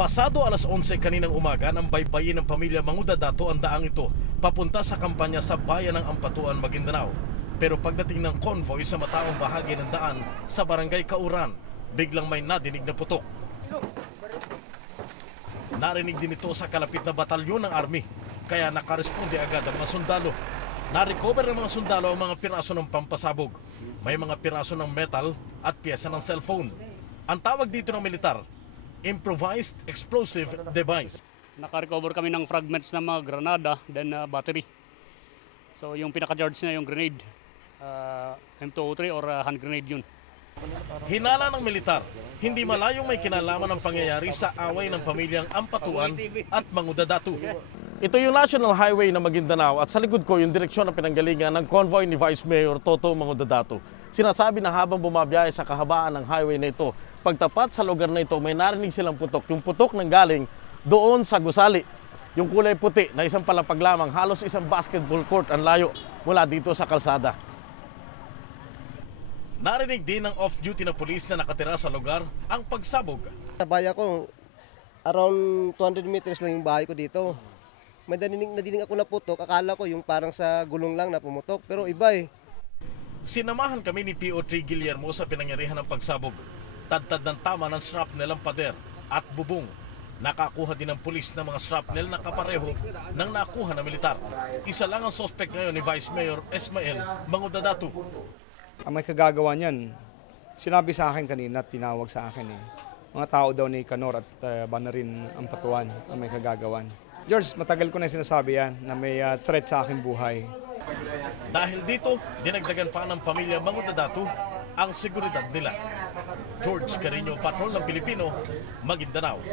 Pasado alas 11 kaninang umaga nang baybayin ng pamilya Mangudadato ang daang ito papunta sa kampanya sa bayan ng Ampatuan, Maguindanao. Pero pagdating ng convoy sa mataong bahagi ng daan sa barangay Kauran, biglang may nadinig na putok. Narinig din ito sa kalapit na batalyon ng army, kaya nakaresponde agad ang mga sundalo. Narecover ng mga sundalo ang mga piraso ng pampasabog. May mga piraso ng metal at piyesa ng cellphone. Ang tawag dito ng militar, improvised explosive device. Naka-recover kami ng fragments ng mga granada, then battery. So yung pinaka-charge na yung grenade, M203 or hand grenade yun. Hinala ng militar, hindi malayong may kinalaman ang pangyayari sa away ng pamilyang Ampatuan at Mangudadato. Ito yung National Highway na Maguindanao at sa likod ko yung direksyon ng pinanggalingan ng convoy ni Vice Mayor Toto Mangudadato. Sinasabi na habang bumabiyahe sa kahabaan ng highway na ito, pagtapat sa lugar na ito may narinig silang putok. Yung putok nang galing doon sa gusali. Yung kulay puti na isang palapag lamang, halos isang basketball court ang layo mula dito sa kalsada. Narinig din ng off-duty na pulis na nakatira sa lugar ang pagsabog. Sa bayan ko, around 200 meters lang yung bahay ko dito. May nadinig ako na putok, akala ko yung parang sa gulong lang na pumutok, pero iba eh. Sinamahan kami ni PO3 Guillermo sa pinangyarihan ng pagsabog. Tadtad ng tama ng shrapnel ang pader at bubong. Nakakuha din ng pulis ng mga shrapnel na kapareho ng nakuha ng militar. Isa lang ang suspect ngayon ni Vice Mayor Esmael Mangudadato. Ang may kagagawa niyan, sinabi sa akin kanina, tinawag sa akin eh. Mga tao daw ni Kanor at Banarin Ampatuan ang may kagagawan. George, matagal ko na sinasabi yan na may threat sa aking buhay. Dahil dito, dinagdagan pa ng pamilya Mangudadato ang seguridad nila. George Carino, Patrol ng Pilipino, Maguindanao.